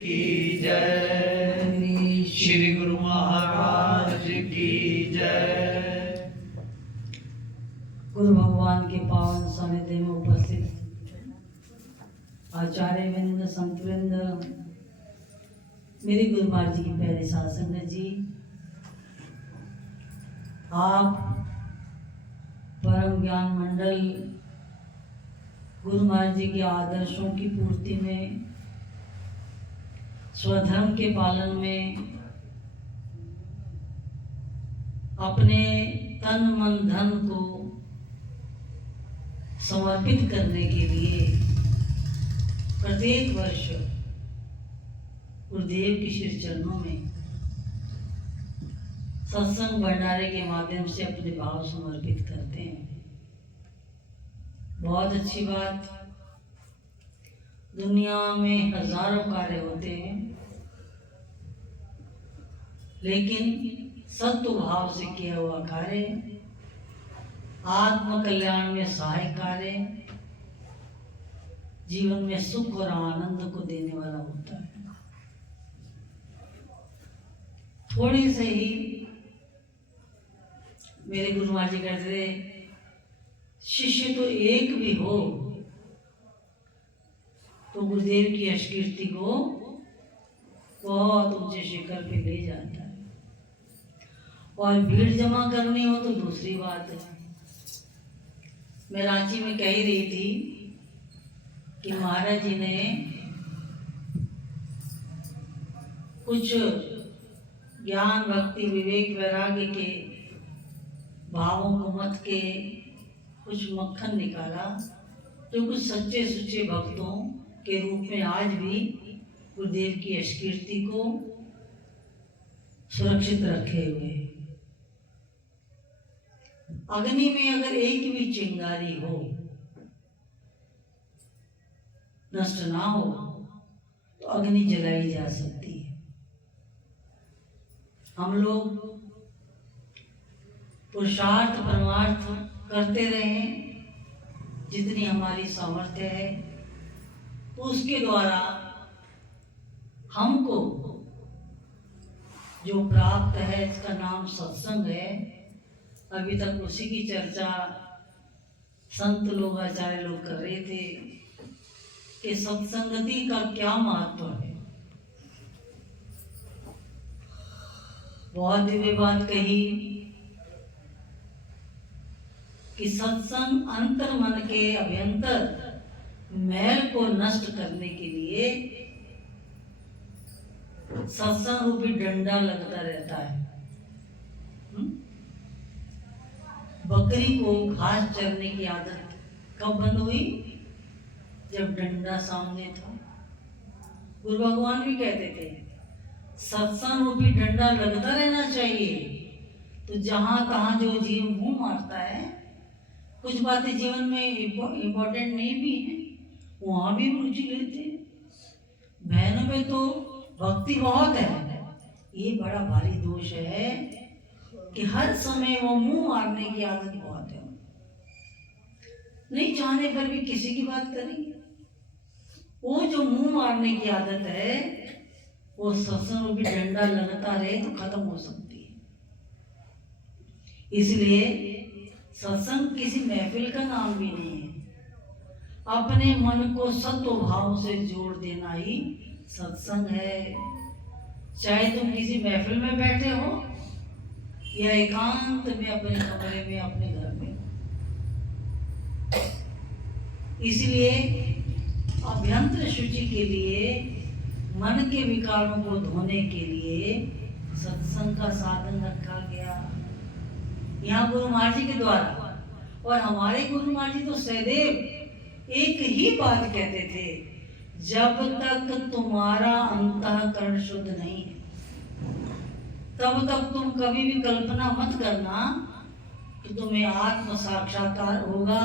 की जय। श्री गुरु महाराज की जय। गुरु भगवान के पावन सानिध्य में उपस्थित आचार्य वृंद, संत वृंद, मेरे गुरु महाराज जी की प्यारे साध संगत जी, आप परम ज्ञान मंडल गुरु महाराज जी के आदर्शों की पूर्ति में, स्वधर्म के पालन में, अपने तन मन धन को समर्पित करने के लिए प्रत्येक वर्ष गुरुदेव के श्री चरणों में सत्संग भंडारे के माध्यम से अपने भाव समर्पित करते हैं। बहुत अच्छी बात। दुनिया में हजारों कार्य होते हैं, लेकिन सत्व भाव से किया हुआ कार्य आत्म कल्याण में सहायक कार्य जीवन में सुख और आनंद को देने वाला होता है। थोड़ी से ही मेरे गुरु महाराज जी कहते थे, शिष्य तो एक भी हो तो गुरुदेव की यशकीर्ति को बहुत ऊंचे शिखर पे ले जाता है, और भीड़ जमा करनी हो तो दूसरी बात है। मैं रांची में कह ही रही थी कि महाराज जी ने कुछ ज्ञान भक्ति विवेक वैराग्य के भावों को मत के कुछ मक्खन निकाला, जो कुछ सच्चे सुच्चे भक्तों के रूप में आज भी गुरुदेव की यशकीर्ति को सुरक्षित रखे हुए। अग्नि में अगर एक भी चिंगारी हो, नष्ट ना हो, तो अग्नि जलाई जा सकती है। हम लोग पुरुषार्थ परमार्थ करते रहे जितनी हमारी सामर्थ्य है, तो उसके द्वारा हमको जो प्राप्त है, इसका नाम सत्संग है। अभी तक उसी की चर्चा संत लोग, आचार्य लोग कर रहे थे कि सत्संगति का क्या महत्व है। बहुत दिव्य बात कही कि सत्संग अंतर मन के अभ्यंतर मैल को नष्ट करने के लिए सत्संग रूपी डंडा लगता रहता है। बकरी को घास चरने की आदत कब बंद हुई? जब डंडा सामने था। गुरु भगवान भी कहते थे सत्संग रूपी डंडा लगता रहना चाहिए, तो जहां तहां जो जीव मुंह मारता है, कुछ बातें जीवन में इम्पोर्टेंट नहीं भी है, वहां भी रुचि लेते हैं। बहनों में तो भक्ति बहुत है, ये बड़ा भारी दोष है कि हर समय वो मुंह मारने की आदत बहुत है। नहीं चाहने पर भी किसी की बात करेंगे। वो जो मुंह मारने की आदत है, वो सत्संग रूपी डंडा लगता रहे तो खत्म हो सकती है। इसलिए सत्संग किसी महफिल का नाम भी नहीं है। अपने मन को सत्व भाव से जोड़ देना ही सत्संग है। चाहे तुम किसी महफिल में बैठे हो या एकांत में अपने कमरे में, अपने घर में। इसलिए अभ्यंतर शुचि के लिए, मन के विकारों को धोने के लिए सत्संग का साधन रखा गया यहाँ गुरु महाराज जी के द्वारा। और हमारे गुरु महाराज जी तो सदैव एक ही बात कहते थे, जब तक तुम्हारा अंतःकरण शुद्ध नहीं है, तब तक तुम कभी भी कल्पना मत करना कि तुम्हें आत्म साक्षात्कार होगा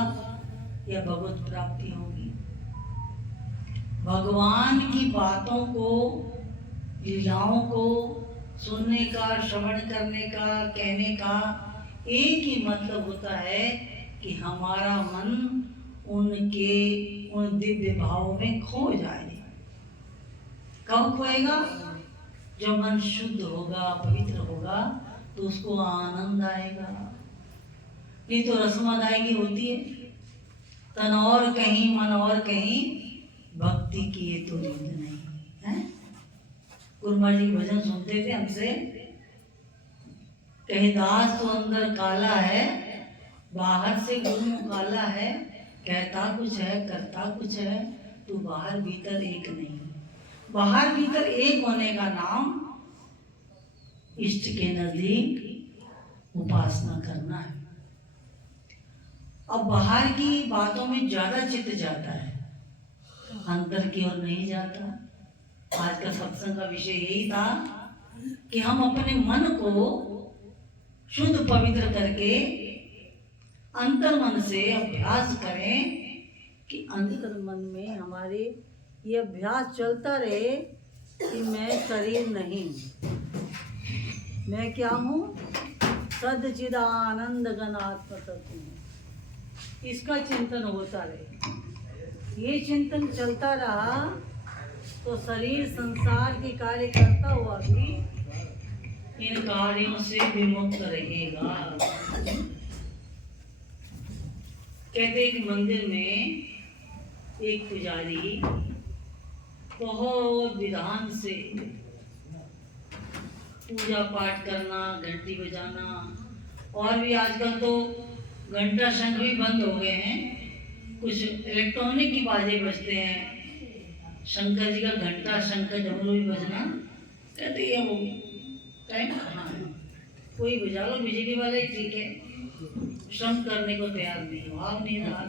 या भगवत प्राप्ति होगी। भगवान की बातों को, लीलाओं को सुनने का, श्रवण करने का, कहने का एक ही मतलब होता है कि हमारा मन उन दिव्य भावों में खो जाए। कब खोएगा? जब मन शुद्ध होगा, पवित्र होगा, तो उसको आनंद आएगा। नहीं तो रस्म अदायगी होती है, तन और कहीं मन और कहीं, भक्ति की ये तो रीत नहीं है। गुरुमा जी भजन सुनते थे हमसे, कहे दास तो अंदर काला है, बाहर से गुरु काला है, कहता कुछ है करता कुछ है, तू बाहर भीतर एक नहीं। बाहर भीतर एक होने का नाम इष्ट के नजदीक उपासना करना है। अब बाहर की बातों में ज्यादा चित्त जाता है, अंतर की ओर नहीं जाता। आज का सत्संग का विषय यही था कि हम अपने मन को शुद्ध पवित्र करके अंतर मन से अभ्यास करें कि अंतर मन में हमारे ये अभ्यास चलता रहे कि मैं शरीर नहीं हूँ, मैं क्या हूँ? सद्चिदानंद घन आत्म तत्व हूँ। इसका चिंतन होता रहे। ये चिंतन चलता रहा तो शरीर संसार के कार्य करता हुआ भी इन कार्यों से विमुक्त रहेगा। कहते एक मंदिर में एक पुजारी बहुत विधान से पूजा पाठ करना, घंटी बजाना, और भी आजकल तो घंटा शंख भी बंद हो गए हैं, कुछ इलेक्ट्रॉनिक की बाजें बजते हैं। शंकर जी का घंटा शंख डमरू भी बजना, कहते हैं वो टाइम कहाँ है, कोई बजा लो, बिजली वाला ही ठीक है, श्रम करने को तैयार नहीं, भाव नहीं रहा।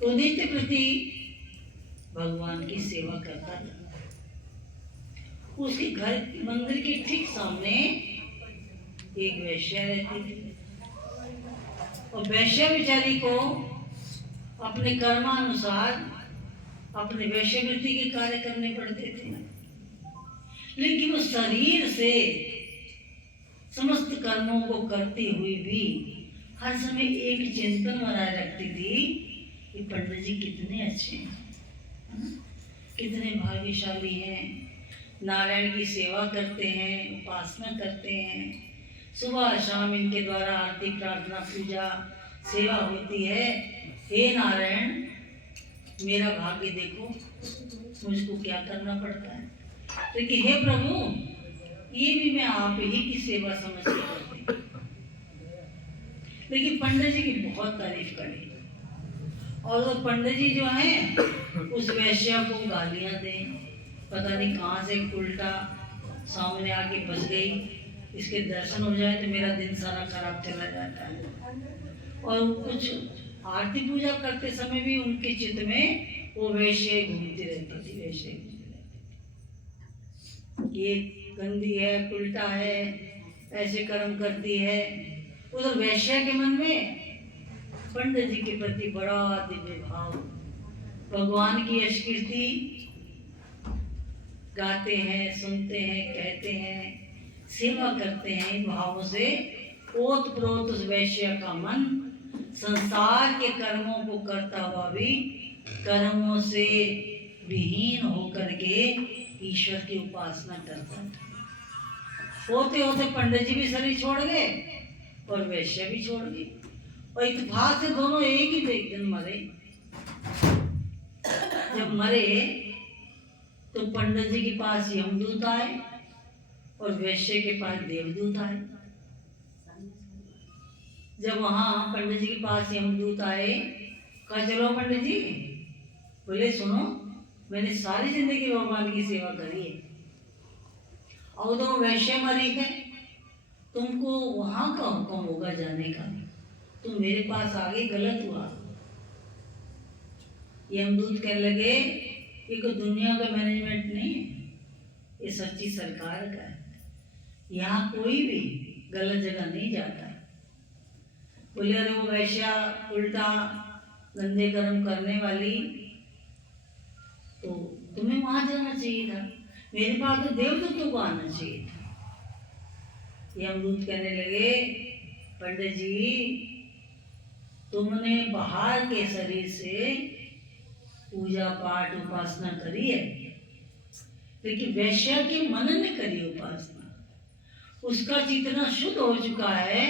तो नित्य प्रति भगवान की सेवा करता था। उसके घर मंदिर के ठीक सामने एक वैश्या रहती थी, और वैश्या बेचारी को अपने कर्मानुसार अपने वैश्यवृत्ति के कार्य करने पड़ते थे, लेकिन वो शरीर से समस्त कर्मों को करती हुई भी हर समय एक चिंतन बनाए रखती थी कि पंडित जी कितने अच्छे हैं, कितने भाग्यशाली हैं, नारायण की सेवा करते हैं, उपासना करते हैं, सुबह शाम इनके द्वारा आरती प्रार्थना पूजा सेवा होती है। हे नारायण, मेरा भाग्य देखो, मुझको क्या करना पड़ता है। लेकिन हे प्रभु, ये भी मैं आप ही की सेवा समझ के करती। लेकिन पंडित जी की बहुत तारीफ करी, और वो पंडित जी जो हैं उस वैश्या को गालियां दें, पता नहीं कहाँ से उल्टा सामने आके बस गई, इसके दर्शन हो जाए तो मेरा दिन सारा खराब चला जाता है। और कुछ आरती पूजा करते समय भी उनके चित्त में वो वैश्य घूमती रहती थी, वैश्य ये गंदी है, उल्टा है, ऐसे कर्म करती है। उधर वैश्या के मन में पंडित जी के प्रति बड़ा दिव्य भाव, भगवान की यश कीर्ति गाते हैं, सुनते हैं, कहते हैं, सेवा करते हैं। इन भावों से ओत प्रोत उस वैश्य का मन संसार के कर्मों को करता हुआ भी कर्मों से विहीन होकर के ईश्वर की उपासना करता था। होते होते पंडित जी भी शरीर छोड़ गए और वैश्य भी छोड़ गई, और इत्तेफाक से दोनों एक ही थे। एक दिन मरे। जब मरे तो पंडित जी के पास यमदूत आए और वैश्य के पास देवदूत आए। जब वहां पंडित जी के पास यमदूत आए, कहा चलो पंडित जी, बोले सुनो, मैंने सारी जिंदगी भगवान की सेवा करी है, और तो वैश्य मरी है, तुमको वहां का हुक्म होगा जाने का, तुम मेरे पास आगे, गलत हुआ। यमदूत कहने लगे ये कोई दुनिया का मैनेजमेंट नहीं है, ये सच्ची सरकार का है, यहाँ कोई भी गलत जगह नहीं जाता। बोले अरे वो वैश्या उल्टा गंदे कर्म करने वाली, तो तुम्हें वहां जाना चाहिए था, मेरे पास तो देवदूतों को आना चाहिए था। यमदूत कहने लगे पंडित जी, तुमने बाहर के शरीर से पूजा पाठ उपासना करी है, लेकिन वैश्या के मन ने करी उपासना, उसका चित्त शुद्ध हो चुका है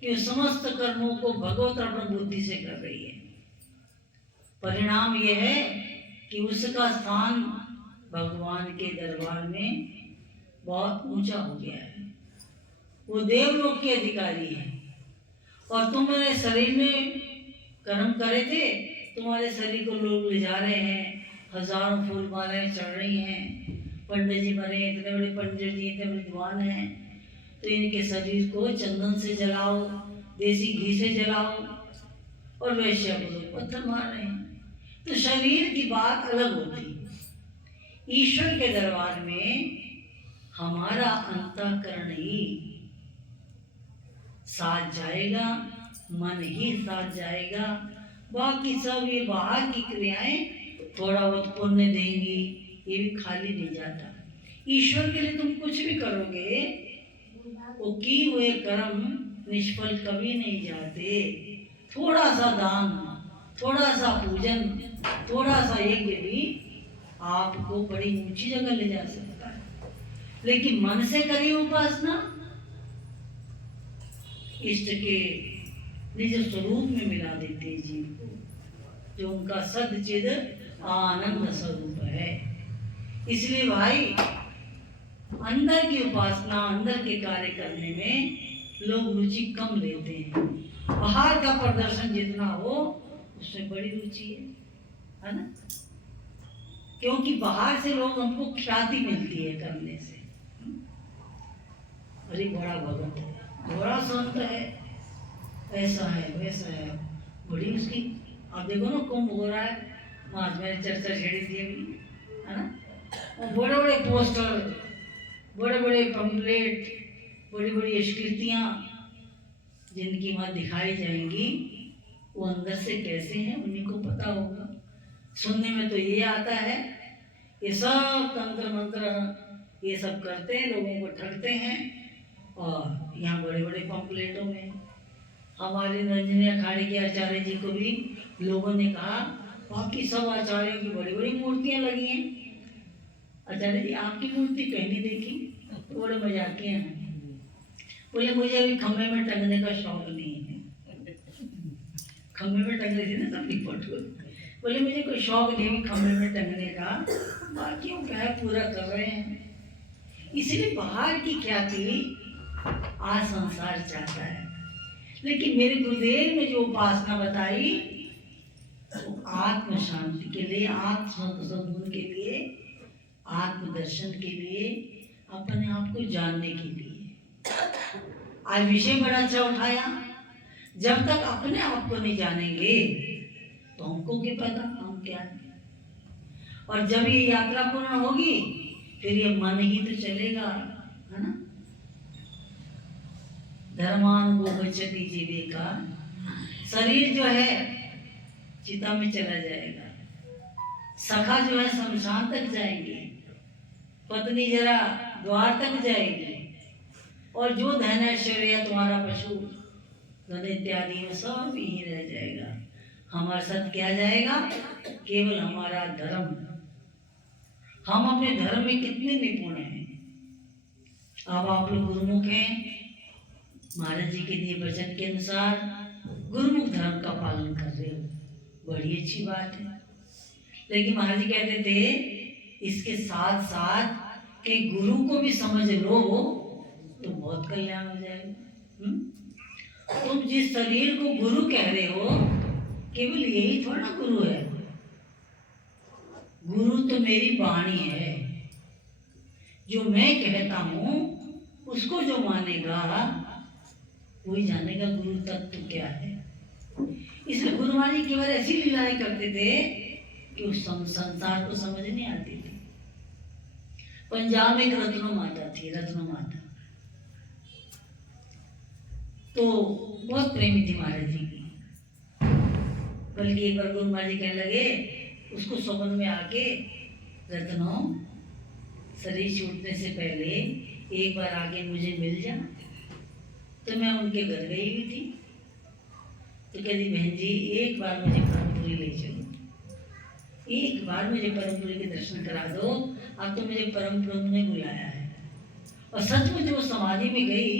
कि समस्त कर्मों को भगवत अर्पण बुद्धि से कर रही है। परिणाम यह है कि उसका स्थान भगवान के दरबार में बहुत ऊंचा हो गया है, वो देवलोक के अधिकारी है। और तुम्हारे शरीर में कर्म करे थे, तुम्हारे शरीर को लोग ले जा रहे हैं, हजारों फूल मालाएं चढ़ रही हैं, पंडित जी बने, इतने बड़े पंडित जी, इतने विद्वान हैं, तो इनके शरीर को चंदन से जलाओ, देसी घी से जलाओ, और वैश्य को लोग पत्थर मार रहे हैं। तो शरीर की बात अलग होती, ईश्वर के दरबार में हमारा अंतःकरण ही साथ जाएगा, मन ही साथ जाएगा। बाकी सब ये बाहर की क्रियाएं थोड़ा बहुत पुण्य देंगी, ये भी खाली नहीं जाता। ईश्वर के लिए तुम कुछ भी करोगे, वो किए हुए कर्म निष्फल कभी नहीं जाते। थोड़ा सा दान, थोड़ा सा पूजन, थोड़ा सा यज्ञ भी आपको बड़ी ऊंची जगह ले जा सकता है। लेकिन मन से करिए उपासना, इष्ट के निज स्वरूप में मिला देते जीव को, जो उनका सदचिद आनंद स्वरूप है। इसलिए भाई, अंदर की उपासना, अंदर के कार्य करने में लोग रुचि कम लेते हैं। बाहर का प्रदर्शन जितना हो उसमें बड़ी रुचि है ना? क्योंकि बाहर से लोग हमको ख्याति मिलती है करने से। अरे बड़ा भगत है, बड़ा संत है, ऐसा है वैसा है, बड़ी उसकी। आप देखो ना, कुंभ हो रहा है, मार्च में चर्चा छेड़ी थी अभी, है ना? और बड़े बड़े पोस्टर, बड़े बड़े पंपलेट, बड़ी बड़ी स्कृतियाँ जिनकी वहाँ दिखाई जाएंगी, वो अंदर से कैसे हैं उन्हीं को पता होगा। सुनने में तो ये आता है, ये सब तंत्र मंत्र ये सब करते हैं, लोगों को ठगते हैं, और यहाँ बड़े बड़े पंपलेटों में। हमारे रंजनी अखाड़े के आचार्य जी को भी लोगों ने कहा, बाकी सब आचार्यों की बड़ी बड़ी मूर्तियाँ लगी हैं, आचार्य जी आपकी मूर्ति कहीं नहीं देखी। तो बड़े मजाकिया हैं, बोले मुझे अभी खम्भे में टंगने का शौक नहीं है। खम्भे में टंग रही थी ना तब रिपोर्ट को, बोले मुझे कोई शौक नहीं खम्भे में टंगने का, बाकियों क्या है पूरा कर रहे हैं। इसलिए बाहर की ख्याति आज संसार चाहता है, लेकिन मेरे गुरुदेव ने जो उपासना बताई वो आत्म शांति के लिए, आत्म सद्गुण के लिए, आत्मदर्शन के लिए, अपने आप को जानने के लिए। आज विषय बड़ा अच्छा उठाया। जब तक अपने आप को नहीं जानेंगे तो हमको क्या पता हम क्या है। और जब ये यात्रा पूर्ण होगी फिर ये मन ही तो चलेगा, है ना? धर्मान को बचती जीवे का शरीर जो है चिता में चला जाएगा, सखा जो है शमशान तक जाएंगे, पत्नी जरा द्वार तक जाएगी, और जो धन ऐश्वर्य तुम्हारा पशु धन इत्यादि में सब यही रह जाएगा। हमारे साथ क्या जाएगा? केवल हमारा धर्म। हम अपने धर्म में कितने निपुण हैं। अब आप लोग गुरुमुख हैं, महाराज जी के दिए वचन के अनुसार गुरुमुख धर्म का पालन कर रहे हो, बड़ी अच्छी बात है। लेकिन महाराज जी कहते थे इसके साथ साथ कि गुरु को भी समझ लो तो बहुत कल्याण हो जाएगा। तुम जिस शरीर को गुरु कह रहे हो, केवल यही थोड़ा गुरु है। गुरु तो मेरी वाणी है, जो मैं कहता हूँ उसको जो मानेगा वही जानेगा गुरु तत्व क्या है। इसलिए गुरु महाराज केवल ऐसी लीलाएं करते थे कि उस संसार को समझ नहीं आती थी। पंजाब में एक रत्नो माता थी, रत्नो माता, तो बहुत प्रेमी थी महाराज जी की। बल्कि एक बार गुरु महाराज जी कहने लगे उसको स्वप्न में आके, रत्नो शरीर छूटने से पहले एक बार आगे मुझे मिल जा। तो मैं उनके घर गई हुई थी, तो कहती बहन जी एक बार मुझे ब्रह्मपुरी ले चलो। एक बार मुझे परम पुरी के दर्शन करा दो, अब तो मुझे परम प्रभु ने बुलाया है। और सचमुच वो समाधि में गई,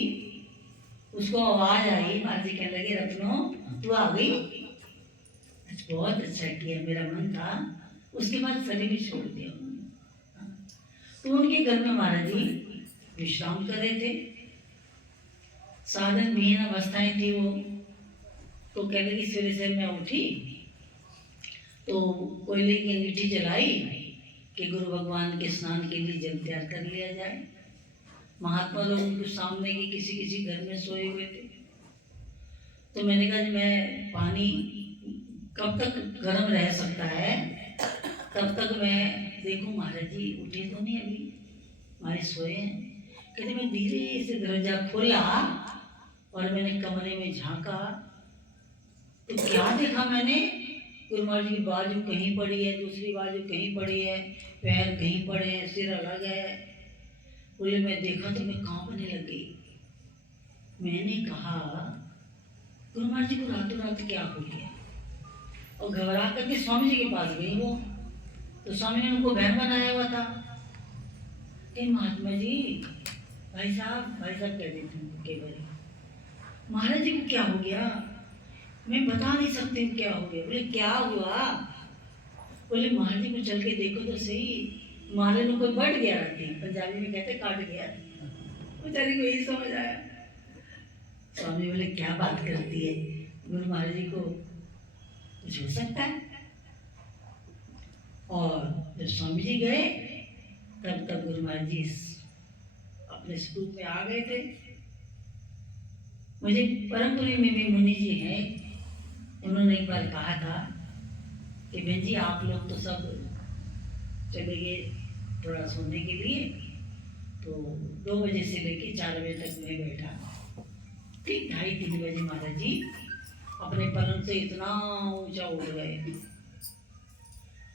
उसको आवाज आई, महाराज जी कहने लगे रत्नो तू आ गई, बहुत अच्छा किया, मेरा मन था। उसके बाद शरीर भी छोड़ दिया उन्होंने। तो उनके घर में महाराज जी विश्राम कर रहे थे, साधन विहीन अवस्थाएं थी वो। तो कह लगी सवेरे से मैं उठी तो कोयले की अंगीठी जलाई कि गुरु भगवान के स्नान के लिए जल तैयार कर लिया जाए। महात्मा लोग उनके सामने के किसी किसी घर में सोए हुए थे। तो मैंने कहा मैं पानी कब तक गर्म रह सकता है, तब तक मैं देखूं महाराज जी उठे तो नहीं, अभी हमारे सोए हैं। कहते मैं धीरे से दरवाजा खोला और मैंने कमरे में झांका तो क्या देखा मैंने, गुरु महाराज जी की बाजू कहीं पड़ी है, दूसरी बाजू कहीं पड़ी है, पैर कहीं पड़े हैं, सिर अलग है। बोले मैं देखा तो मैं कांपने लगी। मैंने कहा गुरु महाराज जी को रातों रात क्या हो गया, और घबरा करके स्वामी जी के पास गई वो। तो स्वामी ने उनको बहन बनाया हुआ था कि महात्मा जी, भाई साहब कह देते हैं केवल, महाराज जी को क्या हो गया, मैं बता नहीं सकती हूँ क्या हो गया। बोले क्या हुआ, बोले महाराज जी को चल के देखो तो सही, महाराज ने कोई बढ़ गया रहती, पंजाबी में कहते काट गया, बेचारी को यही समझ आया। स्वामी बोले क्या बात करती है, गुरु महाराज जी को कुछ हो सकता है। और जब स्वामी जी गए तब तक गुरु महाराज जी अपने स्वरूप में आ गए थे। मुझे परमपुरी में भी मुनि जी हैं, उन्होंने एक बार कहा था कि बहन जी आप लोग तो सब चले गए थोड़ा सोने के लिए, तो 2 बजे से लेके 4 बजे तक मैं बैठा। ठीक 2:30-3 बजे महाराज जी अपने पलंग से इतना ऊंचा उड़ गए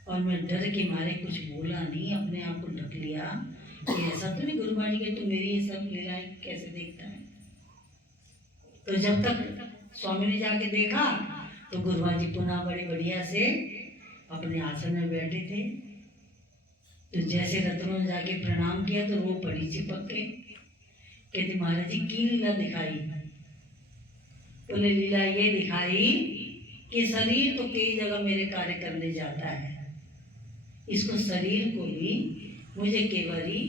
और मैं डर के मारे कुछ बोला नहीं, अपने आप को ढक लिया कि ऐसा तो नहीं गुरु महाराज जी के, तो मेरी ये सब लीलाएं कैसे देखता है। तो जब तक स्वामी ने जाके देखा तो गुरु महाराज जी पुनः बड़े बढ़िया से अपने आसन में बैठे थे। तो जैसे रत्नों ने जाके प्रणाम किया तो वो पड़ी चिपक के कहते महाराज जी की लीला दिखाई। बोले लीला ये दिखाई कि शरीर तो कई जगह मेरे कार्य करने जाता है, इसको शरीर को भी मुझे केवल ही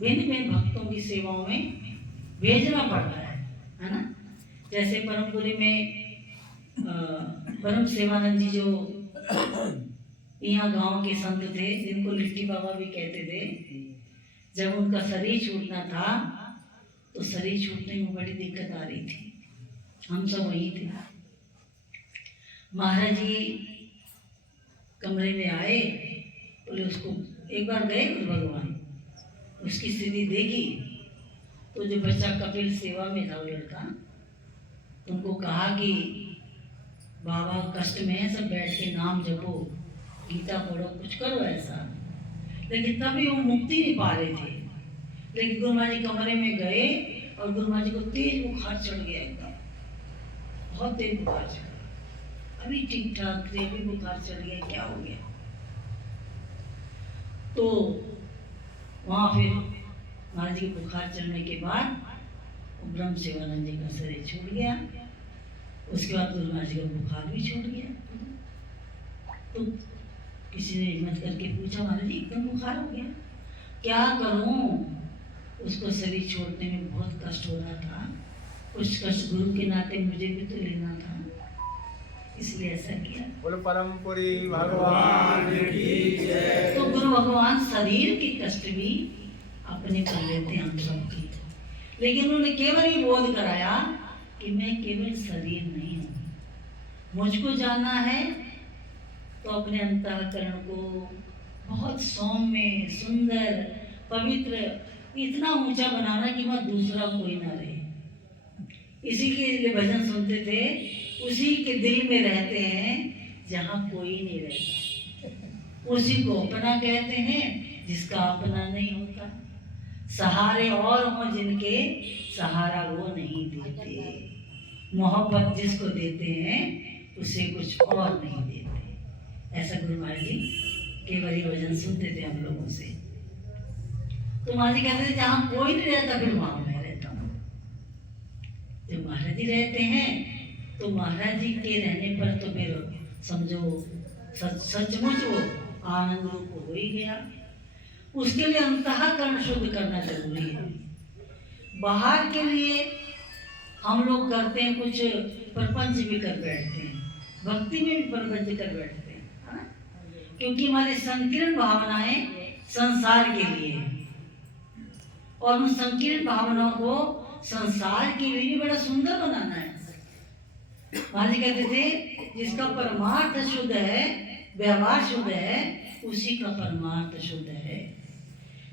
भिन्न भिन्न भक्तों की सेवाओं में भेजना पड़ता है ना। जैसे परमपुरी में परम सेवानंद जी जो यहाँ गांव के संत थे, जिनको लिट्टी बाबा भी कहते थे, जब उनका शरीर छूटना था तो शरीर छूटने में बड़ी दिक्कत आ रही थी। हम सब वहीं थे। महाराज जी कमरे में आए, बोले उसको एक बार गए गुरु भगवान, उसकी स्थिति देखी तो जो बच्चा कपिल सेवा में था वो लड़का, उनको कहा कि बाबा कष्ट में है, सब बैठ के नाम जपो, गीता पढ़ो, कुछ करो ऐसा। लेकिन तभी वो मुक्ति नहीं पा रहे थे। लेकिन गुरु महाराज जी कमरे में गए और गुरु महाराज जी को तेज बुखार चढ़ गया, एकदम बहुत तेज बुखार चढ़, अभी ठीक ठाक थे, अभी बुखार चढ़ गया, क्या हो गया। तो वहाँ फिर महाराज जी को बुखार चढ़ने के बाद ब्रह्म सेवानंद जी का शरीर छूट गया। उसके बाद गुरु महाराज जी का बुखार भी छूट गया। तो किसी ने हिम्मत करके पूछा महाराज जी एकदम बुखार हो गया, क्या करूं। उसको शरीर छोड़ने में बहुत कष्ट हो रहा था, कुछ कष्ट गुरु के नाते मुझे भी तो लेना था, इसलिए ऐसा किया। बोलो परमपुरी भगवान की जय। तो गुरु भगवान शरीर के कष्ट भी अपने कर लेते हैं हम सबकी, लेकिन उन्होंने केवल ही बोध कराया कि मैं केवल शरीर नहीं हूँ, मुझको जानना है तो अपने अंतःकरण को बहुत सौम्य, सुंदर, पवित्र, इतना ऊंचा बनाना कि वहाँ दूसरा कोई ना रहे। इसी के लिए भजन सुनते थे, उसी के दिल में रहते हैं जहाँ कोई नहीं रहता, उसी को अपना कहते हैं जिसका अपना नहीं होता। सहारे और हों जिनके, सहारा वो नहीं देते। मोहब्बत जिसको देते हैं उसे कुछ और नहीं देते। ऐसा गुरु महाराज जी केवल भजन सुनते थे हम लोगों से। तो महाराज जी कहते थे जहाँ कोई नहीं रहता फिर वहां मैं रहता हूँ। जब महाराज जी रहते हैं तो महाराज जी के रहने पर तो फिर समझो सचमुच वो आनंद रूप हो ही गया। उसके लिए अंतःकरण शुद्ध करना जरूरी है। बाहर के लिए हम लोग करते हैं कुछ प्रपंच भी कर बैठते हैं, भक्ति में भी प्रपंच कर बैठते हैं, है ना? क्योंकि हमारी संकीर्ण भावनाएं संसार के लिए है और उन संकीर्ण भावनाओं को संसार के लिए भी बड़ा सुंदर बनाना है। महाराज कहते थे जिसका परमार्थ शुद्ध है, व्यवहार शुद्ध है, उसी का परमार्थ शुद्ध है।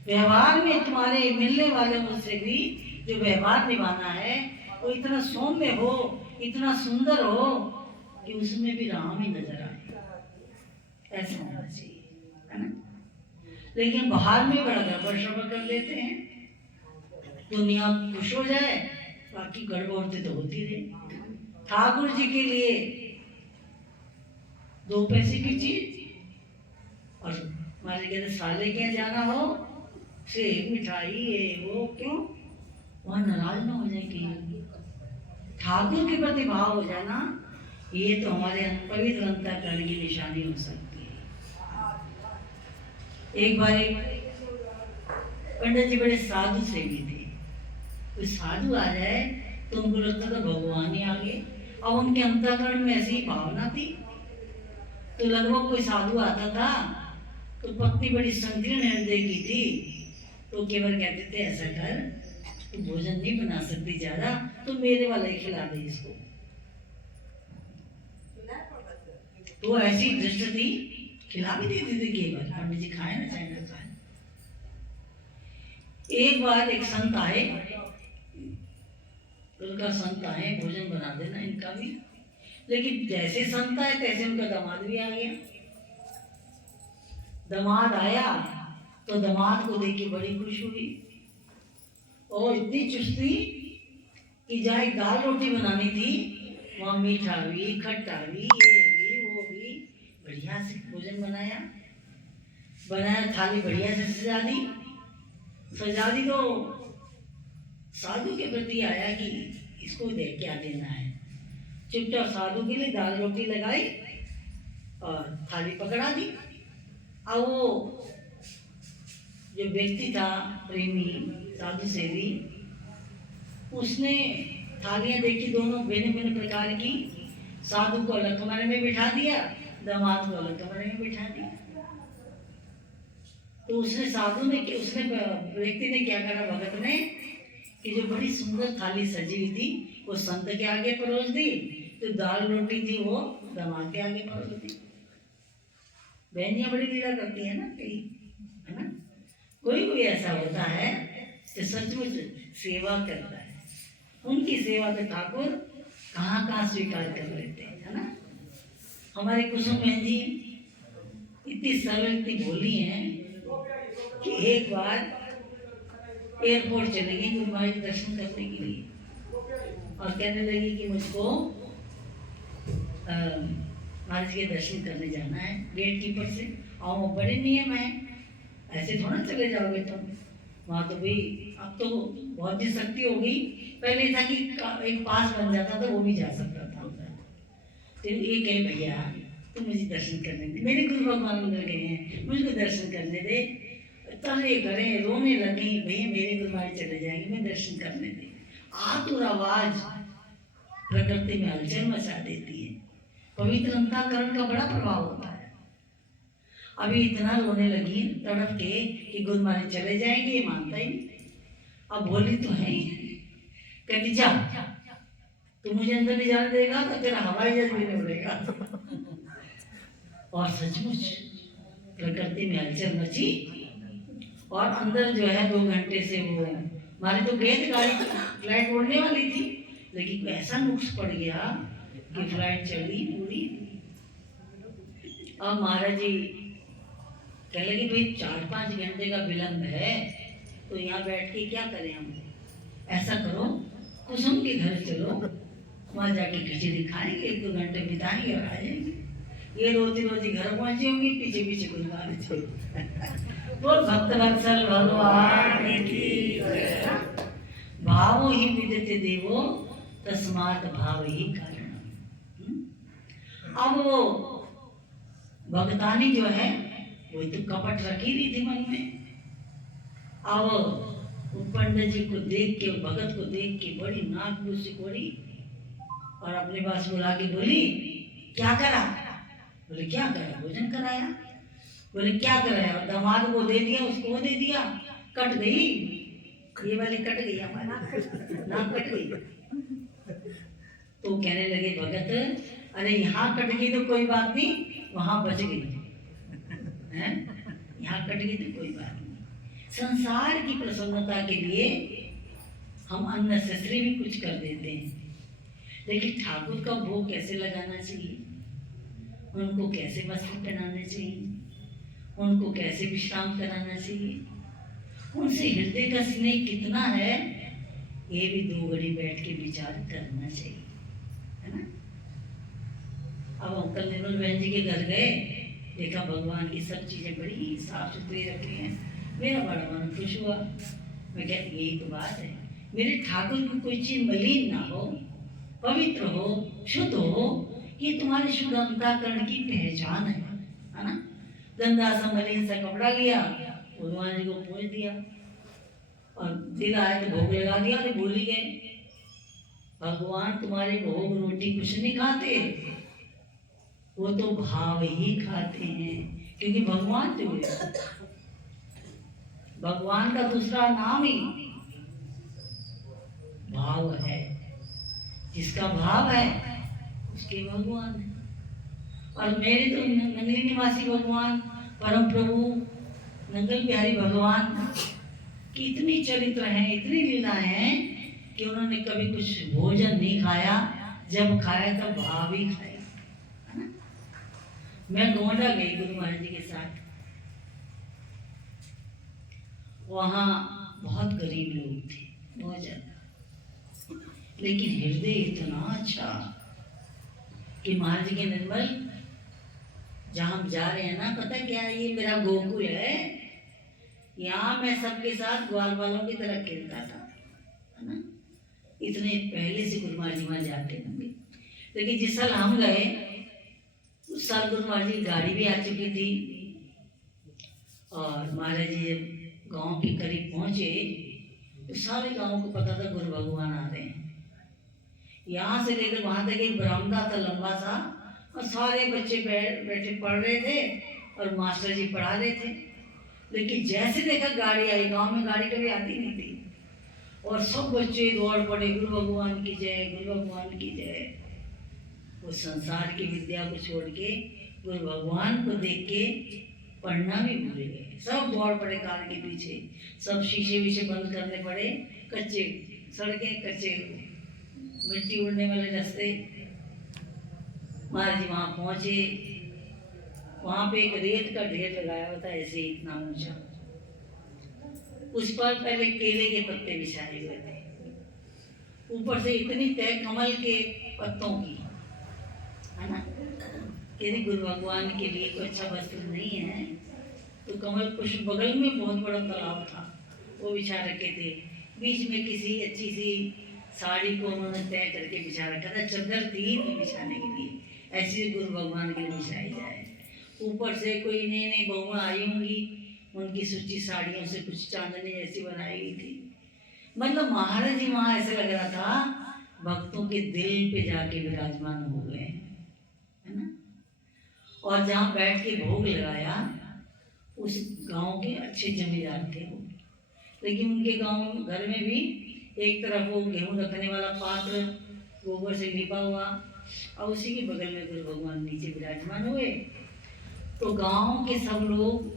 व्यवहार में तुम्हारे मिलने वाले मुझसे भी जो व्यवहार निभाना है वो इतना सौम्य हो, इतना सुंदर हो कि उसमें भी राम ही नजर आए, ऐसा होना चाहिए, है ना? लेकिन बाहर में बड़ा गड़बड़ शड़बड़ कर लेते हैं, दुनिया खुश हो जाए, बाकी गड़बड़ तो होती रहे। ठाकुर जी के लिए 2 पैसे की चीज और हमारे कहते साले के जाना हो, सेब मिठाई ये वो, क्यों? वहां नाराज ना हो जाए कहीं। ठाकुर के प्रति भाव हो जाना, ये तो हमारे पवित्र अंतःकरण की निशानी हो सकती है। एक बार पंडित जी बड़े साधु सेवी थे। कोई साधु आ जाए तो उनको लगता था भगवान ही आ गए। अब उनके अंतःकरण में ऐसी भावना थी तो लगभग कोई साधु आता था तो पत्नी बड़ी संकीर्ण हृदय की थी तो केवल कहते थे ऐसा कर, तो भोजन नहीं बना सकती ज्यादा, तो मेरे वाला ही खिला दे इसको। तो ऐसी दृष्टि थी, खिला भी देती थी केवल, पंडित जी खाए ना चाहे ना खाए। एक बार एक संत आए, उनका संत आए भोजन बना देना इनका भी, लेकिन जैसे संत आए तैसे उनका दामाद भी आ गया। दामाद आया तो दामाद को देख के बड़ी खुश हुई और इतनी चुस्ती कि जहाँ एक दाल रोटी बनानी थी वहाँ मीठा भी, खट्टा भी, ये भी वो भी, बढ़िया से भोजन बनाया। थाली बढ़िया से सजा दी तो साधु के प्रति आया कि इसको दे क्या देना है। चुपचाप साधु के लिए दाल रोटी लगाई और थाली पकड़ा दी। अब वो जो व्यक्ति था प्रेमी साधु सेवी, उसने थालियां देखी दोनों भिन्न भिन्न प्रकार की। साधु को अलग कमरे में बिठा दिया, दामाद को अलग कमरे में बिठा दिया। तो उसने व्यक्ति ने क्या करा, भगत ने, कि जो बड़ी सुंदर थाली सजी हुई थी वो संत के आगे परोस दी, तो दाल रोटी थी वो दामाद के आगे परोस दी। बहनियां बड़ी लीला करती है ना कई, है ना? कोई ऐसा होता है जो सचमुच सेवा करता है। उनकी सेवा तो ठाकुर कहाँ स्वीकार कर लेते हैं, है ना? हमारे कुसुम बहन जी इतनी सरल, इतनी भोली हैं कि एक बार एयरपोर्ट चले गई गुरु महाराज के दर्शन करने के लिए और कहने लगी कि मुझको महाराज के दर्शन करने जाना है। गेट कीपर से आओ, बड़े नियम है, ऐसे थोड़ा चले जाओगे तुम। वहाँ तो भाई अब तो बहुत ही शक्ति हो गई, पहले था कि एक पास बन जाता था, वो भी जा सकता था अंदर। तो ये कहे भैया तुम मुझे दर्शन करने दे, मेरे गुरु भगवान अंदर गए हैं, मुझको दर्शन करने दे। तले करे, रोने लगे, भैया मेरे गुरु महाराज चले जाएंगे, मैं दर्शन करने दे। आतुर आवाज प्रकृति में हलचल मचा देती है। पवित्र अंतःकरण का बड़ा प्रभाव होता है। अभी इतना रोने लगी तड़प के कि गुरु महाराज चले जाएंगे, ये मानता ही नहीं। अब बोली तो है ही, कहती जा तू मुझे अंदर नहीं जाने देगा तो तेरा हवाई जहाज भी नहीं उड़ेगा। और सचमुच प्रकृति में हलचल मची और अंदर जो है 2 घंटे से वो हमारे तो गए थे, गाड़ी फ्लाइट उड़ने वाली थी, लेकिन ऐसा नुक्स पड़ गया कि फ्लाइट चली पूरी। अब महाराज जी कह लगे भाई 4-5 घंटे का विलंब है तो यहाँ बैठ के क्या करें हम। ऐसा करो कुसुम के घर चलो, वहाँ जाके खिचड़ी खाएंगे, 1-2 घंटे बिताएंगे और आ जाएंगे। ये रोती रोती घर पहुंची होंगी, पीछे पीछे कोई मारे चलो। बोल भक्त वत्सल भगवान की जय। भावो ही विदते देवो तस्मात् भाव ही कारण। अब वो भगतानी जो है वो तो कपट रखी रही थी मन में। अब वो पंडित जी को देख के, भगत को देख के बड़ी नाक बुझ सिकोड़ी और अपने पास बुला के बोली, क्या करा? बोले क्या करा? भोजन कराया। बोले क्या कराया? दामाद को दे दिया, उसको वो दे दिया, कट गई, ये वाली कट गई, हमारी नाक कट गई। तो कहने लगे भगत, अरे यहाँ कट गई तो कोई बात नहीं, वहां बच गई है, यहाँ कट गई तो कोई बात नहीं। संसार की प्रसन्नता के लिए हम अननेसेसरी भी कुछ कर देते हैं, लेकिन ठाकुर का भोग कैसे लगाना चाहिए, उनको कैसे वस्त्र पहनाने चाहिए, उनको कैसे विश्राम कराना चाहिए, उनसे हृदय का स्नेह कितना है, ये भी 2 घड़ी बैठ के विचार करना चाहिए, है ना। अब अंकल निर्मल बहन जी के घर गए, देखा भगवान की सब चीजें बड़ी साफ सुथरी रखी हैं, मेरा बड़ा मन खुश हुआ। मैं कहती यही तो बात है, मेरे ठाकुर की कोई चीज मलिन ना हो, पवित्र हो, शुद्ध हो, ये तुम्हारे शुद्ध अंतःकरण की पहचान है ना। गंदा सा मलिन सा कपड़ा लिया, भगवान जी को पूछ दिया और दिल आया तो भोग लगा दिया, तो भूल ही गए। भगवान तुम्हारे भोग रोटी कुछ नहीं खाते, वो तो भाव ही खाते हैं, क्योंकि भगवान जो है, भगवान का दूसरा नाम ही भाव है। जिसका भाव है उसके भगवान है। और मेरे तो नंगली निवासी भगवान परम प्रभु नंगल बिहारी भगवान की इतनी चरित्र है, इतनी लीला है कि उन्होंने कभी कुछ भोजन नहीं खाया, जब खाया तब भाव ही खाया, है ना। मैं गोंडा गई गुरु महाराज जी के साथ, वहाँ बहुत गरीब लोग थे, बहुत ज्यादा, लेकिन हृदय इतना अच्छा कि महाराज जी के निर्मल, जहाँ हम जा रहे हैं ना, पता क्या है, ये मेरा गोकुल है, यहाँ मैं सबके साथ ग्वाल वालों की तरह खेलता था, है ना। इतने पहले से गुरु महाराज जी वहाँ जाते होंगे, लेकिन जिस साल हम गए उस साल गुरु महाराज जी की गाड़ी भी आ चुकी थी, और महाराज जी जब गांव के करीब पहुंचे तो सारे गांव को पता था गुरु भगवान आ रहे हैं। यहाँ से लेकर वहां तक एक बरामदा था लंबा सा, और सारे बच्चे बैठे पढ़ रहे थे और मास्टर जी पढ़ा रहे थे। लेकिन जैसे देखा गाड़ी आई, गांव में गाड़ी कभी आती नहीं थी, और सब बच्चे दौड़ पड़े, गुरु भगवान की जय, गुरु भगवान की जय। वो संसार की विद्या को छोड़ के गुरु भगवान को देख के पढ़ना भी भूल गए, सब दौड़ पड़े कार के पीछे, सब शीशे वीशे बंद करने पड़े, कच्चे सड़कें, कच्चे मिट्टी उड़ने वाले रास्ते। महाराज जी वहाँ पहुँचे, वहाँ पे एक रेत का ढेर लगाया हुआ था, ऐसे ही इतना ऊंचा, उस पर पहले केले के पत्ते बिछाए हुए थे, ऊपर से इतनी तय कमल के पत्तों की, है ना। यदि गुरु भगवान के लिए कोई अच्छा वस्त्र नहीं है तो कमल पुष्प, बगल में बहुत बड़ा तालाब था, वो बिछा रखे थे, बीच में किसी अच्छी सी साड़ी को उन्होंने तय करके बिछा रखा था, चादर थी बिछाने के लिए, ऐसी गुरु भगवान के लिए बिछाई जाए। ऊपर से कोई नई नई बहुएं आई होंगी, उनकी सूची साड़ियों से कुछ चांदनी जैसी बनाई गई थी। मतलब महाराज जी वहाँ ऐसे लग रहा था भक्तों के दिल पे जाके विराजमान हो गए, है ना। और जहाँ बैठ के भोग लगाया उस गांव के अच्छे जमींदार थे वो, लेकिन उनके गांव घर में भी एक तरफ वो गेहूं रखने वाला पात्र गोबर से लिपा हुआ, और उसी के बगल में गुरु भगवान नीचे विराजमान हुए। तो गांव के सब लोग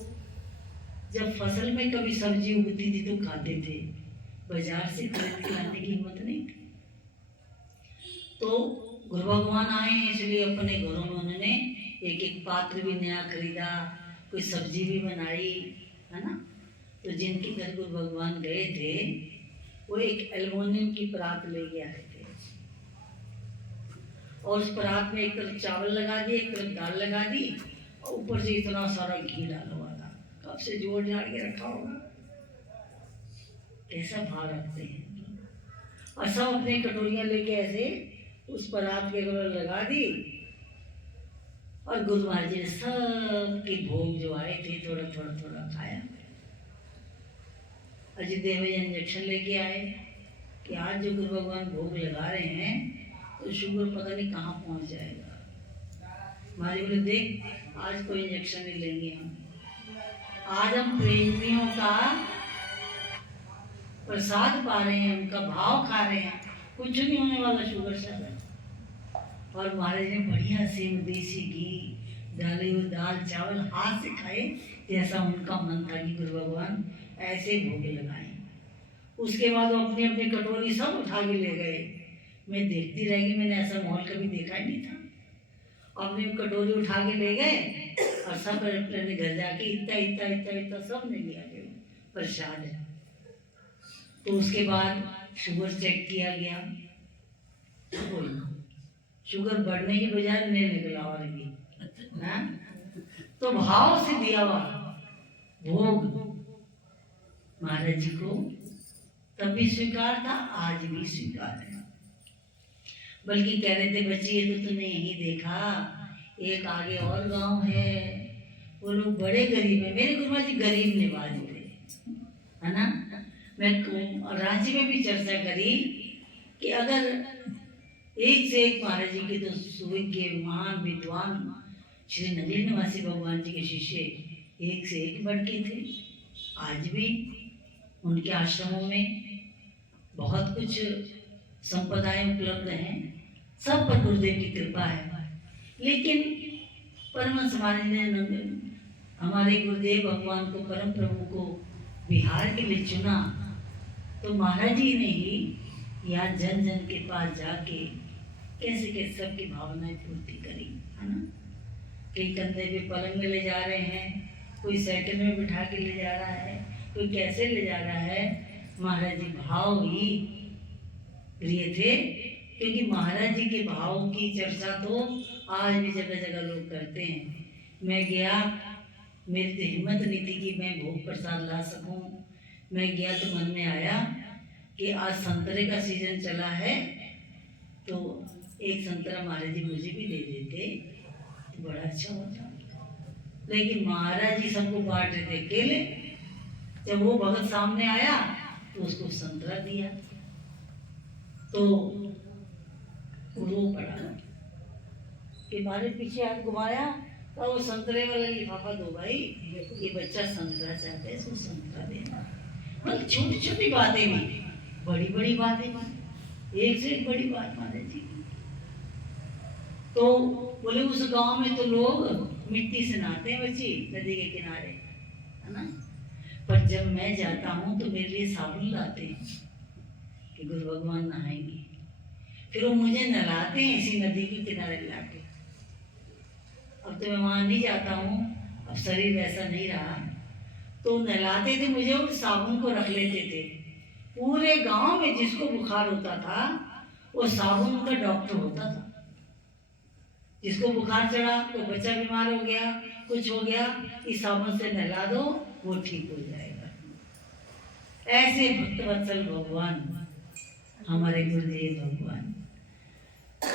जब फसल में कभी सब्जी उगती थी तो खाते थे, बाजार से खरीद के लाने की हिम्मत नहीं थी। तो गुरु भगवान आए हैं, इसलिए अपने घरों में उन्होंने एक एक पात्र भी नया खरीदा, कोई सब्जी भी बनाई, है ना। तो जिनके घर गुरु भगवान गए थे वो एक एल्युमिनियम की परात लेके आए थे, और उस परात में एक तरफ चावल लगा दिए, एक तरफ दाल लगा दी, और ऊपर से इतना सारा घी डाला हुआ था। कब से जोड़ जाड़ के रखा होगा, कैसा भाव रखते हैं। और सब अपनी कटोरियां लेके ऐसे उस परात के ऊपर लगा दी, और गुरु महाराज जी ने सबके भोग जो आए थे थोड़ा थोड़ा थोड़ा खाया। अयोध्या में इंजेक्शन लेके आए कि आज जो गुरु भगवान भोग लगा रहे हैं तो शुगर पता नहीं कहाँ पहुँच जाएगा। महाराज बोले देख आज कोई इंजेक्शन नहीं लेंगे हम, आज हम प्रेमियों का प्रसाद पा रहे हैं, उनका भाव खा रहे हैं, कुछ नहीं होने वाला शुगर से। और महाराज ने बढ़िया से देसी घी डाले हुए दाल चावल हाथ से खाए, जैसा उनका मन था कि गुरु भगवान ऐसे भोग लगाए। उसके बाद वो अपनी अपनी कटोरी सब उठा के ले गए। मैं देखती रह गई, मैंने ऐसा माहौल कभी देखा ही नहीं था। अपनी कटोरी उठा के ले गए और सब अपने घर जाके इतना इतना इतना इतना सब ने लिया के प्रसाद है। तो उसके बाद शुगर चेक किया गया, कोई शुगर बढ़ने की बजाय नहीं निकला और भी ना। तो भाव से दिया हुआ भोग महाराज जी को तब भी स्वीकार था, आज भी स्वीकार है। बल्कि कह रहे थे बच्चे ये तो तुमने यही देखा, एक आगे और गांव है, वो लोग बड़े गरीब है। मेरे गुरुमा जी गरीब निवाज थे, है ना। मैं रांची में भी चर्चा करी कि अगर एक से एक महाराज जी के तो सुविज्ञ महान विद्वान श्री नवीन निवासी भगवान जी के शिष्य एक से एक बढ़ के थे। आज भी उनके आश्रमों में बहुत कुछ संपदाएं उपलब्ध हैं, सब पर गुरुदेव की कृपा है। लेकिन परमहंस महाराज ने हमारे गुरुदेव भगवान को, परम प्रभु को बिहार के लिए चुना, तो महाराज जी ने ही यहाँ जन जन के पास जाके कैसे कैसे सबकी भावनाएं पूर्ति करी, है ना। कई कंधे पे पलंग में ले जा रहे हैं, कोई साइकिल में बिठा के ले जा रहा है, कोई कैसे ले जा रहा है। महाराज जी भाव ही प्रिय थे, क्योंकि महाराज जी के भाव की चर्चा तो आज भी जगह जगह लोग करते हैं। मैं गया, मेरी तो हिम्मत नहीं थी कि मैं भोग प्रसाद ला सकूं। मैं गया तो मन में आया कि आज संतरे का सीजन चला है, तो एक संतरा महाराज जी मुझे भी दे देते तो बड़ा अच्छा होता। लेकिन महाराज जी सबको बांट रहे थे केले। जब वो भगत सामने आया तो उसको संतरा दिया, तो रो पड़ा कि मारे पीछे हाथ घुमाया, तो वो संतरे वाला लिफाफा दो भाई, ये बच्चा संतरा चाहता है, इसको संतरा देना। मतलब छोटी छोटी बातें भी, बड़ी बड़ी बातें, एक से एक बड़ी बात महाराज जी। तो बोले उस गांव में तो लोग मिट्टी से नहाते हैं बच्ची, नदी के किनारे, है ना। पर जब मैं जाता हूँ तो मेरे लिए साबुन लाते हैं कि गुरु भगवान नहाएंगे, फिर वो मुझे नहलाते हैं इसी नदी के किनारे लाके। अब तो मैं वहाँ नहीं जाता हूँ, अब शरीर वैसा नहीं रहा, तो नहलाते थे मुझे और साबुन को रख लेते थे। पूरे गांव में जिसको बुखार होता था वो साबुन का डॉक्टर होता था। जिसको बुखार चढ़ा, कोई बच्चा बीमार हो गया, कुछ हो गया, इस साबुन से नहला दो, वो ठीक हो जाएगा। ऐसे भक्तवत्सल भगवान हमारे गुरुदेव भगवान,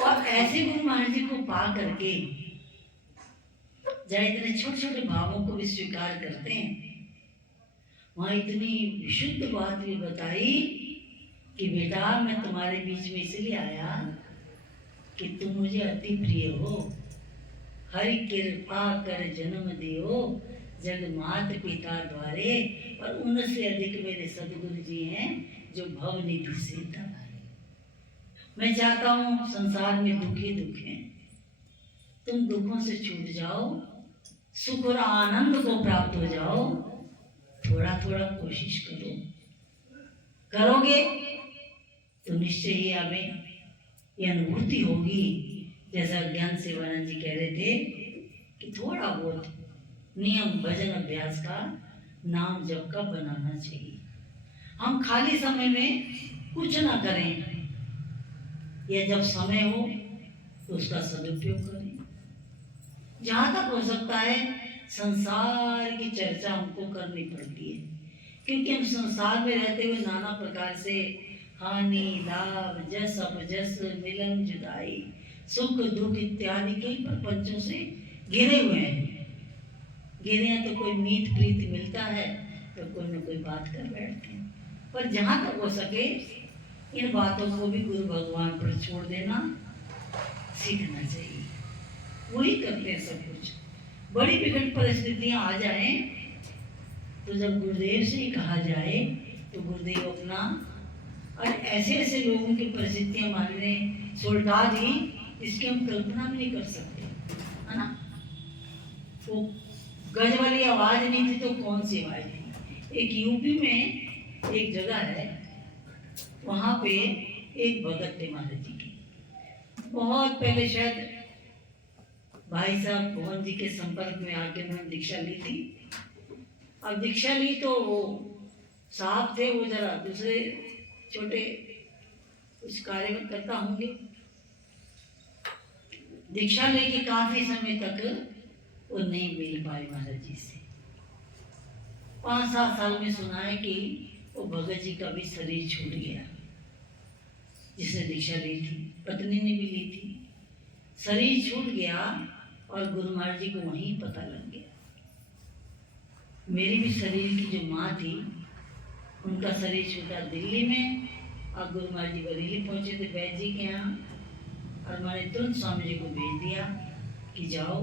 और ऐसे गुरु महाराज जी को पा करके जहाँ इतने छोटे छोटे भावों को भी स्वीकार करते हैं, वहाँ इतनी विशुद्ध बात भी बताई कि बेटा मैं तुम्हारे बीच में इसलिए आया कि तुम मुझे अति प्रिय हो, हरि कृपा कर जन्म दियो जग मात पिता द्वारे, और उनसे अधिक मेरे सदगुरु जी हैं जो भव निधि से तवारे। मैं चाहता हूँ संसार में दुखी दुख हैं, तुम दुखों से छूट जाओ, सुख और आनंद को प्राप्त हो जाओ। थोड़ा थोड़ा कोशिश करो, करोगे तो निश्चय ही हमें ये अनुभूति होगी। जैसा ज्ञान सेवानंद जी कह रहे थे कि थोड़ा बहुत नियम भजन अभ्यास का, नाम जप का बनाना चाहिए। हम खाली समय में कुछ ना करें, या जब समय हो तो उसका सदुपयोग करें। जहाँ तक हो सकता है संसार की चर्चा हमको करनी पड़ती है, क्योंकि हम संसार में रहते हुए नाना प्रकार से हानि लाभ जस अपजस मिलन जुदाई सुख दुख इत्यादि कई प्रपंचों से घिरे हुए हैं। घिरे हैं तो कोई मीत प्रीत मिलता है तो कोई न कोई बात कर बैठते हैं, पर जहाँ तक हो सके इन बातों को भी गुरु भगवान पर छोड़ देना सीखना चाहिए। वही करते हैं सब कुछ। बड़ी विकट परिस्थितियां आ जाएं तो जब गुरुदेव से ही कहा जाए तो गुरुदेव अपना और ऐसे ऐसे लोगों की परिस्थितियां मानने सुलटा दी इसकी हम कल्पना भी नहीं कर सकते, है ना। वो गज वाली आवाज नहीं थी तो कौन सी आवाज थी। एक यूपी में एक जगह है, वहां पे एक भगत थे महाराज जी की। बहुत पहले शायद भाई साहब भवन जी के संपर्क में आके उन्होंने दीक्षा ली थी। अब दीक्षा ली तो वो साहब थे, वो जरा दूसरे छोटे कुछ कार्य में करता होंगे। दीक्षा लेके काफी समय तक वो नहीं मिल पाए महाराज जी से। 5-7 साल में सुना है कि वो भगत जी का भी शरीर छूट गया, जिसने दीक्षा ली थी, पत्नी ने भी ली थी। शरीर छूट गया और गुरु महाराज जी को वहीं पता लग गया। मेरी भी शरीर की जो माँ थी उनका शरीर छूटा दिल्ली में और गुरु महाराज जी बरेली पहुंचे थे वैद्य जी के यहाँ, और मैंने तुरंत स्वामी जी को भेज दिया कि जाओ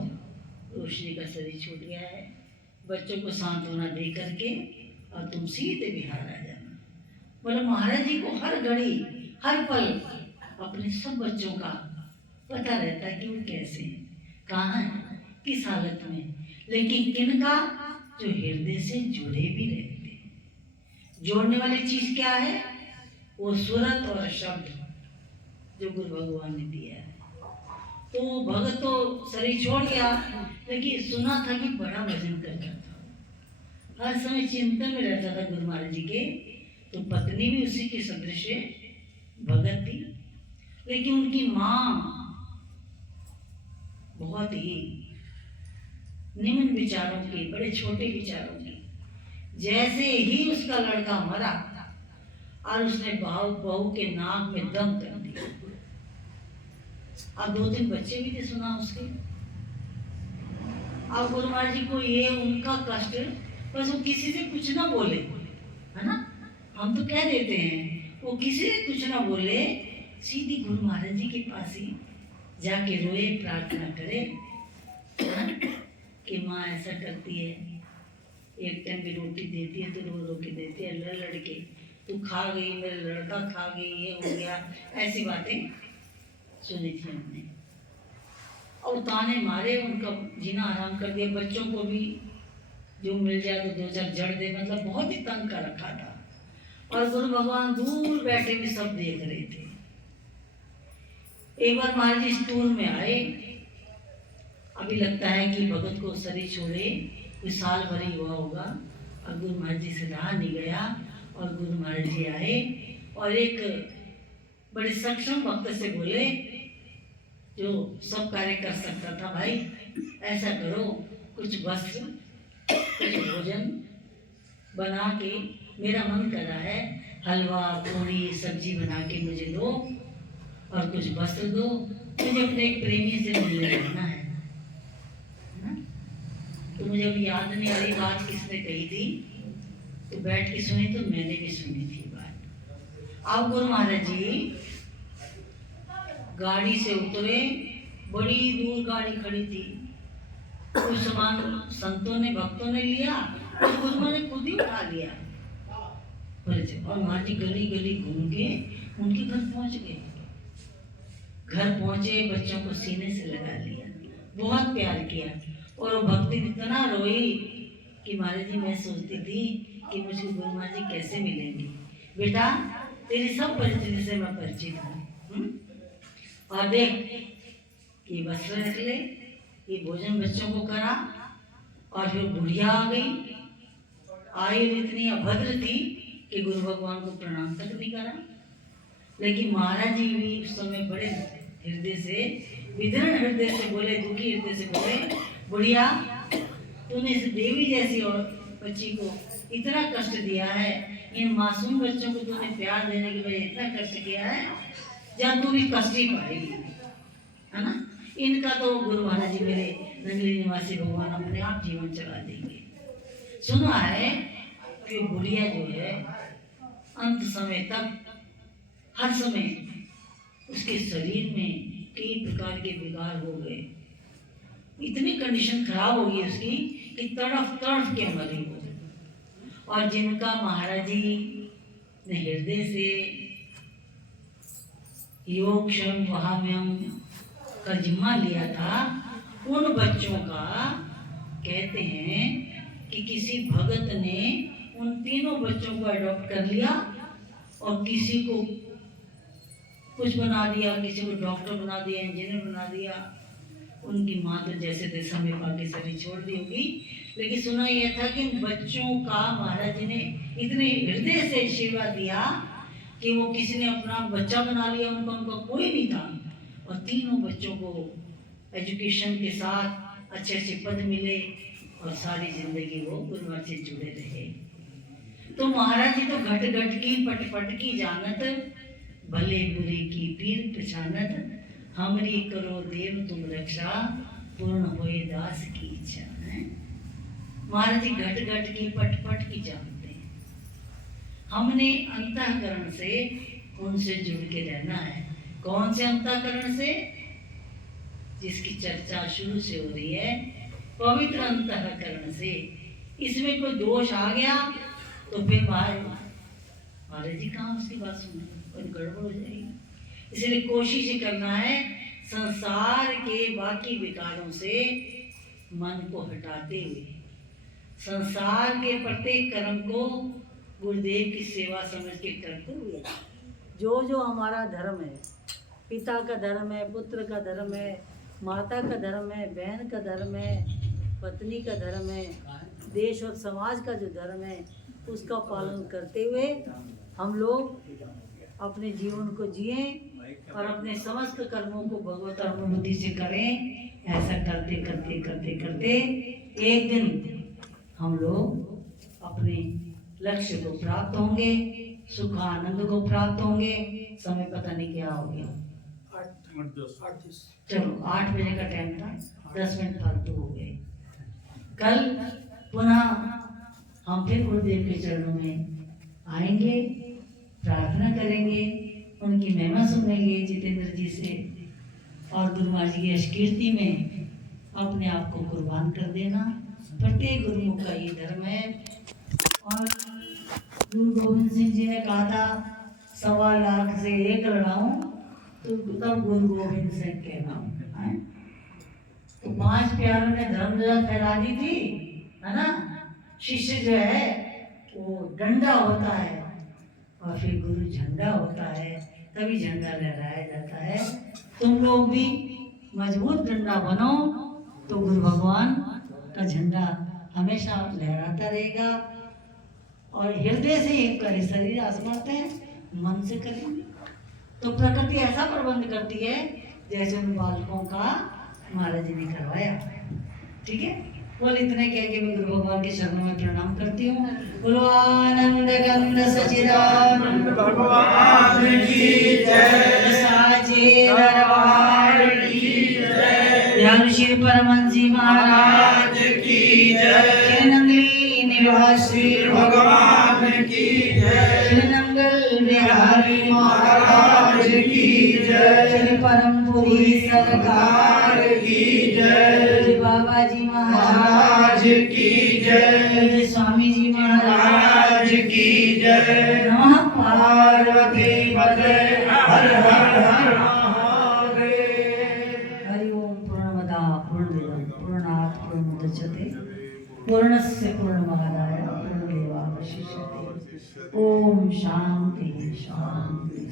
रोशनी का शरीर छूट गया है, बच्चों को सांत्वना दे करके और तुम सीधे बिहार आ जाना। बोले महाराज जी को हर घड़ी हर पल अपने सब बच्चों का पता रहता है कि वो कैसे हैं, कहाँ हैं, किस हालत में, लेकिन किनका जो हृदय से जुड़े भी रहते हैं। जोड़ने वाली चीज क्या है? वो सूरत और शब्द जो गुरु भगवान ने दिया है। तो भगत तो शरीर छोड़ गया, लेकिन सुना था कि बड़ा भजन करता था, हर समय चिंतन में रहता था गुरु महाराज जी के। तो पत्नी भी उसी की सदृश भगत थी, लेकिन उनकी माँ बहुत ही निम्न विचारों की, बड़े छोटे विचारों की। जैसे ही उसका लड़का मरा और उसने बहू के नाक में दम कर दिया। अब 2-3 बच्चे भी थे सुना उसके। अब गुरु महाराज जी को ये उनका कष्ट, बस वो किसी से कुछ ना बोले, है ना। हम तो कह देते हैं, वो किसी से कुछ ना बोले, सीधी गुरु महाराज जी के पास ही जाके रोए, प्रार्थना करे कि माँ ऐसा करती है, एक टाइम भी रोटी देती है तो रो रो के देती है, लड़ लड़ के, तू खा गई, मेरा लड़का खा गई, ये हो गया, ऐसी बातें सुनी थी हमने। और ताने मारे, उनका जीना आराम कर दिया। बच्चों को भी जो मिल जाए तो 2-4 जड़ दे, मतलब बहुत ही तंग कर रखा था। और गुरु भगवान दूर बैठे भी सब देख रहे थे। एक बार महाराज जी इस टूर में आए, अभी लगता है कि भगत को शरीर छोड़े कोई साल भर ही हुआ होगा, और गुरु महाराज जी से रहा नहीं गया। और गुरु महाराज जी आए और एक बड़े सक्षम भक्त से बोले, जो सब कार्य कर सकता था, भाई ऐसा करो, कुछ वस्त्र कुछ भोजन बना के, मेरा मन कर रहा है हलवा पूरी सब्जी बना के मुझे दो और कुछ वस्त्र दो, मुझे अपने एक प्रेमी से मिलने जाना है ना। तो मुझे अब याद नहीं आ रही बात किसने कही थी, तो बैठ के सुनी तो मैंने भी सुनी थी बात। अब गुरु महाराज जी गाड़ी से उतरे, बड़ी दूर गाड़ी खड़ी थी, कुछ सामान संतों ने भक्तों ने लिया, कुछ गुरु महाराज ने खुद ही उठा लिया। और महाराज जी गली गली घूम के उनके घर पहुंच गए। घर पहुंचे, बच्चों को सीने से लगा लिया, बहुत प्यार किया। और वो भक्ति इतना रोई कि महाराज जी मैं सोचती थी कि मुझे गुरु महाराज जी कैसे मिलेंगे। बेटा तेरी सब परिस्थिति से मैं परिचित हूँ, और देख ये वस्त्र रख ले, ये भोजन बच्चों को करा। और फिर बुढ़िया आ गई, आई इतनी अभद्र थी कि गुरु भगवान को प्रणाम तक नहीं करा। लेकिन महाराज जी भी उस समय बड़े हृदय से, विदीर्ण हृदय से बोले, दुखी हृदय से बोले, बुढ़िया तूने इस देवी जैसी और बच्ची को इतना कष्ट दिया है, इन मासूम बच्चों को तूने प्यार देने के लिए इतना कष्ट किया है, जहाँ तू भी कष्ट ही पाएगी, है ना। इनका तो गुरु महाराज जी मेरे नगरी निवासी भगवान अपने आप जीवन चला देंगे। सुना है कि बुढ़िया जो है अंत समय तक हर समय उसके शरीर में कई प्रकार के विकार हो गए, इतनी कंडीशन खराब हो गई उसकी कि तड़फ तड़फ के मरी हो। और जिनका महाराज जी ने हृदय से योग क्षम वहाम्यम का जिम्मा लिया था, उन बच्चों का कहते हैं कि किसी भगत ने उन तीनों बच्चों को अडॉप्ट कर लिया और किसी को कुछ बना दिया, किसी को डॉक्टर बना दिया, इंजीनियर बना दिया। उनकी माँ तो जैसे थे समय पाके शरीर छोड़ दी होगी, लेकिन सुना यह था कि बच्चों का महाराज जी ने इतने हृदय से आशीर्वाद दिया कि वो किसी ने अपना बच्चा बना लिया, उनका कोई नहीं था, और तीनों बच्चों को एजुकेशन के साथ अच्छे अच्छे पद मिले और सारी जिंदगी वो गुरुवार से जुड़े रहे। तो महाराज जी तो घट घट की पट पट की जानत, भले बुरे की पीर पहचानत, हमरी करो देव तुम रक्षा, पूर्ण होए दास की इच्छा है। महाराज जी घट घट की पट पट की जानते हैं। हमने अंतःकरण से उनसे जुड़ के रहना है। कौन से अंतःकरण से? जिसकी चर्चा शुरू से हो रही है, पवित्र अंतःकरण से। इसमें कोई दोष आ गया तो फिर महाराज जी कहाँ उसकी बात सुने, और गड़बड़ हो जाएगी। इसलिए कोशिश ही करना है संसार के बाकी विकारों से मन को हटाते हुए, संसार के प्रत्येक कर्म को गुरुदेव की सेवा समझ के करते हुए, जो जो हमारा धर्म है, पिता का धर्म है, पुत्र का धर्म है, माता का धर्म है, बहन का धर्म है, पत्नी का धर्म है, देश और समाज का जो धर्म है, उसका पालन करते हुए हम लोग अपने जीवन को जिए और अपने समस्त कर्मों को भगवत अनुभूति से करें। ऐसा करते करते करते करते एक दिन हम लोग अपने लक्ष्य को प्राप्त होंगे, सुख आनंद को प्राप्त होंगे। समय पता नहीं क्या हो गया, चलो 8 बजे का टाइम था, 10 मिनट फालतू हो गए। कल पुनः हम फिर गुरुदेव के चरणों में आएंगे, प्रार्थना करेंगे, उनकी महिमा सुनेंगे जितेंद्र जी से, और गुरु महाराज जी की यशकीर्ति में अपने आप को कुर्बान कर देना। प्रत्येक गुरुमुख का ये धर्म है। और गुरु गोविंद सिंह जी ने कहा था 1.25 लाख से 1 लड़ाऊं तो तब गुरु गोविंद सिंह कहना है। तो 5 प्यारों ने धर्म ध्वजा फहरा दी थी, है ना। शिष्य जो है वो डंडा होता है और फिर गुरु झंडा होता है, तभी झंडा लहराया जाता है। तुम लोग भी मजबूत डंडा बनो तो गुरु भगवान का झंडा हमेशा लहराता रहेगा। और हृदय से एक करें, शरीर आसमाते हैं, मन से करें तो प्रकृति ऐसा प्रबंध करती है जैसे उन बालकों का महाराज जी ने करवाया। ठीक है, बोल इतने कह के मैं गुरु भगवान के चरणों में प्रणाम करती हूँ। बोलो आनंद कंद सच्चिदानंद भगवान की जय, साचे दरबार की जय, ज्ञान श्री परमहंस जी महाराज की जय, नंगली निवासी भगवान की जय, नंगल बिहारी महाराज की जय, श्री परमपुरी सरकार की जय, बाबा जी महाराज की जय, स्वामी जी महाराज की जय। नमः पार्वती पते हर हर हर महादेव। हरि ओम। पूर्णमदा पूर्णमिदं पूर्णात् पूर्णमुदच्यते पूर्णस्य पूर्णमादाय पूर्णमेवावशिष्यते। ओम शांति शांति।